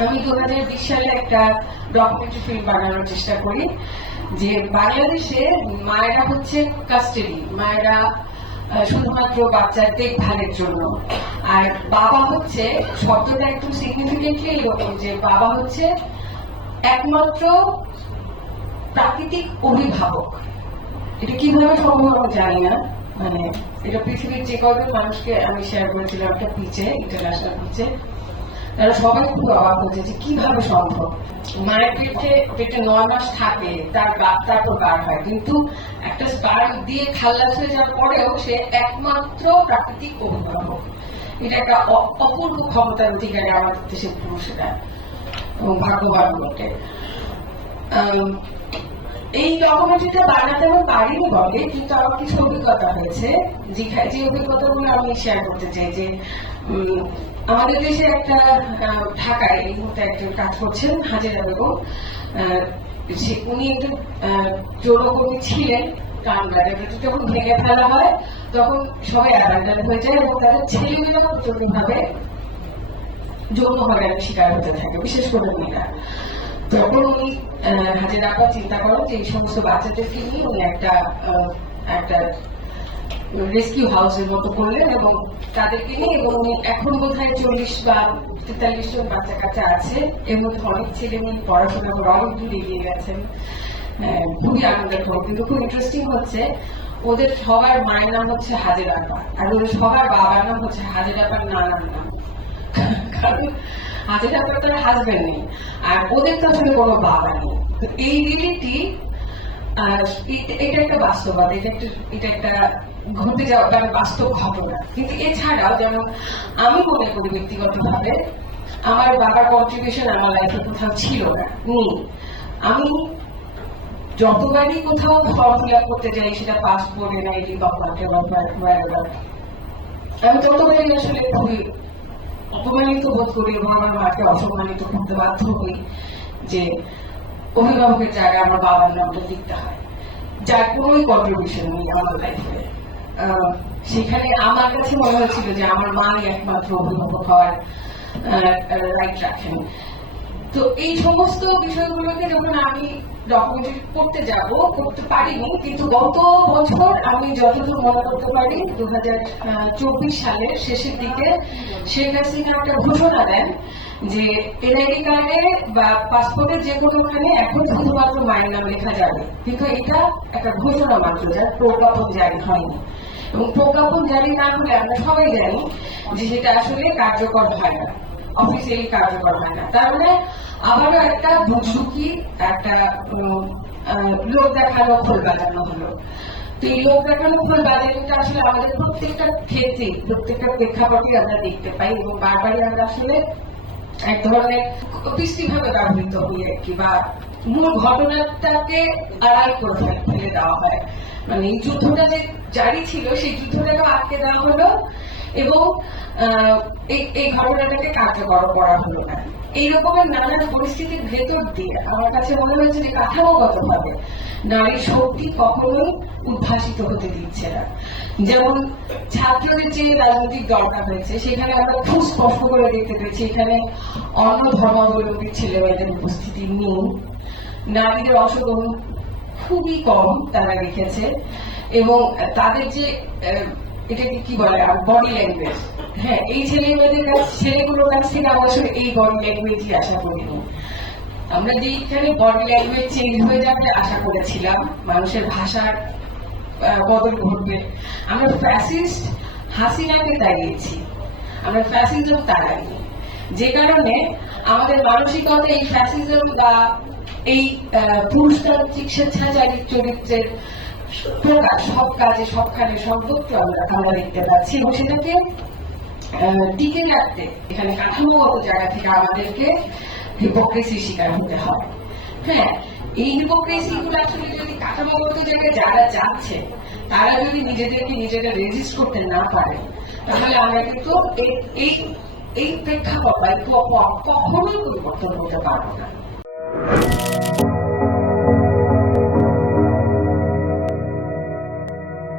আমি 2020 সালে একটা ডকুমেন্টারি ফিল্ম বানানোর চেষ্টা করি যে বাংলাদেশে মায়েরা হচ্ছে কাস্টাডি, মায়েরা শুধুমাত্র বাচ্চার দেখভালের জন্য, আর বাবা হচ্ছে, শব্দটা একটু সিগনিফিকেন্টলি এরকম যে বাবা হচ্ছে একমাত্র প্রাকৃতিক অভিভাবক। এটা কিভাবে সম্ভব আমি জানি না, মানে এটা পৃথিবীর যে কজন মানুষকে আমি শেয়ার করেছিলাম একটা পিচে, ইন্টারন্যাশনাল পিচে, তারা সবাই খুব অবাক হচ্ছে যে কিভাবে সম্ভব। মায়ের পেটে 9 মাস থাকে, তারপর বার হয়, কিন্তু একটা স্পার্ম দিয়ে খাল্লাস হয়ে যাওয়ার পরেও সে একমাত্র প্রাকৃতিক অভিভাবক। এটা একটা অপূর্ব ক্ষমতার অধিকারী আমাদের দেশের পুরুষেরা, এবং ভাগ্যবান বটে। এই ডকুমেন্টারিটা বানাতে আমি পারিনি বলে, কিন্তু আমার কিছু অভিজ্ঞতা হয়েছে, যে অভিজ্ঞতাগুলো আমি শেয়ার করতে চাই। যে আমাদের দেশে একটা ঢাকায় এই মুহূর্তে একজন কাজ করছেন, হাজেরা বেগম। উনি একজন যৌনকর্মী ছিলেন। কানগাড়িটা যখন ভেঙে ফেলা হয় তখন সবাই অ্যাবান্ডন হয়ে যায় এবং তাদের ছেলেমেয়েরা প্রচন্ডভাবে যৌন হয়রানির শিকার হতে থাকে, বিশেষ করে মেয়েরা। তখন উনি হাজেরা আপা চিন্তা করেন যে এই সমস্ত বাচ্চাদেরকে নিয়ে উনি একটা রেস্কিউ হাউসের মতো করলেন এবং তাদেরকে নিয়ে, এবং উনি এখন বোধহয় 40 বা 43 জন বাচ্চা কাচ্চা আছে। এর মধ্যে অনেক ছেলে মেয়ে পড়াশোনা করে অনেক দূর এগিয়ে গেছেন। খুবই আনন্দের খবর। কিন্তু খুব ইন্টারেস্টিং হচ্ছে, ওদের সবার মায়ের নাম হচ্ছে হাজেরা আপা, আর ওদের সবার বাবার নাম হচ্ছে হাজেরা আপার নানার নাম। কারণ হাজেরা আপার তার হাজবেন্ড নেই, আর ওদের তো আসলে কোনো বাবা নেই। তো এই রিয়েলিটি, এটা একটা বাস্তবতা, এটা একটা ঘটে যাওয়া বাস্তব ঘটনা। কিন্তু এছাড়াও যেমন আমি মনে করি ব্যক্তিগতভাবে আমার বাবার কন্ট্রিবিউশন আমার লাইফে কোথাও ছিল না, নেই। আমি যতবারই কোথাও ফর্ম ফিল আপ করতে যাই, সেটা পাসপোর্ট, এনআইডি বা আমি ততবারই আসলে খুবই অপমানিত বোধ করি এবং আমার মাকে অসম্মানিত করতে বাধ্য হই যে অভিভাবকের জায়গায় আমার বাবার নামটা লিখতে হয়, যার কোনোই কন্ট্রিবিউশন নেই আমার লাইফে। সেখানে আমার কাছে মনে হয়েছিল যে আমার মাই একমাত্র অভিভাবক হওয়ার রাইট রাখেন। তো এই সমস্ত বিষয়গুলোকে যখন আমি ডকুমেন্টারি করতে পারিনি, কিন্তু গত বছর আমি যতদূর মনে করতে পারি 2024 সালের শেষের দিকে শেখ হাসিনা একটা ঘোষণা দেন যে এনআইডি কার্ডে বা পাসপোর্টে যে কোনোখানে এখন শুধুমাত্র মায়ের নাম লেখা যাবে। কিন্তু এটা একটা ঘোষণা মাত্র, যার প্রজ্ঞাপন জারি হয়নি, এবং প্রজ্ঞাপন জারি না হলে আমরা সবাই জানি যে সেটা আসলে কার্যকর হয় না, অফিসিয়ালি কার্যকর হয় না। তার মানে আবারও একটা বুঝুকি, একটা লোক দেখানো খোল বাজানো হলো। তো এই লোক দেখানো খোল বাজানোটা আসলে আমাদের প্রত্যেকটা ক্ষেত্রে, প্রত্যেকটা প্রেক্ষাপটে আমরা দেখতে পাই, এবং বারবারই আমরা আসলে এক ধরনের কৃষ্টিভাবে ব্যবহৃত হই আর কি, বা মূল ঘটনাটাকে আড়াল করে ফেলে দেওয়া হয়। মানে এই যুদ্ধটা যে জারি ছিল সেই যুদ্ধটাকে আটকে দেওয়া হলো এবং এই ঘটনাটাকে কার্যকর করা হলো না। এই রকমের নানান পরিস্থিতির ভেতর দিয়ে আমার কাছে মনে হয়েছে যে কাঠামোগত ভাবে নারীর শক্তি কখনোই উদ্ভাসিত হতে দিচ্ছে না। যেমন ছাত্রদের যে রাজনৈতিক দলটা হয়েছে, সেখানে আমরা খুব স্পষ্ট করে দেখতে পেয়েছি এখানে অন্য ধর্মাবলম্বীর ছেলে মেয়েদের উপস্থিতি নেই, নারীদের অংশগ্রহণ খুবই কম তারা রেখেছে, এবং তাদের যে এটাকে কি বলে বডি ল্যাঙ্গুয়েজ, হ্যাঁ, এই ছেলেগুলোর কাছ থেকে আমরা আসলে এই বডি ল্যাঙ্গুয়েজই আশা করিনি। আমরা যে এখানে বডি ল্যাঙ্গুয়েজ চেঞ্জ হয়ে যাবে আশা করেছিলাম, মানুষের ভাষার বদল ঘটবে। আমরা ফ্যাসিস্ট হাসিনাকে তাড়িয়েছি, আমরা ফ্যাসিজম তাড়াইনি, যে কারণে আমাদের মানসিকতা এই ফ্যাসিজম বা এই পুরুষতান্ত্রিক স্বেচ্ছাচারী চরিত্রের প্রকাশ সব কাজে, সবখানে, সর্বত্র আমরা দেখতে পাচ্ছি, এবং সেটাকে টিকে রাখতে এখানে কাঠামোগত জায়গা থেকে আমাদেরকে হিপোক্রেসির শিকার হতে হয়। হ্যাঁ, এই হিপোক্রেসি গুলো আসলে যদি কাঠামোগত জায়গায় যারা যাচ্ছে তারা যদি নিজেরা রেজিস্ট করতে না পারে, তাহলে আমরা কিন্তু এই প্রেক্ষাপট কখনোই পরিবর্তন করতে পারবো না।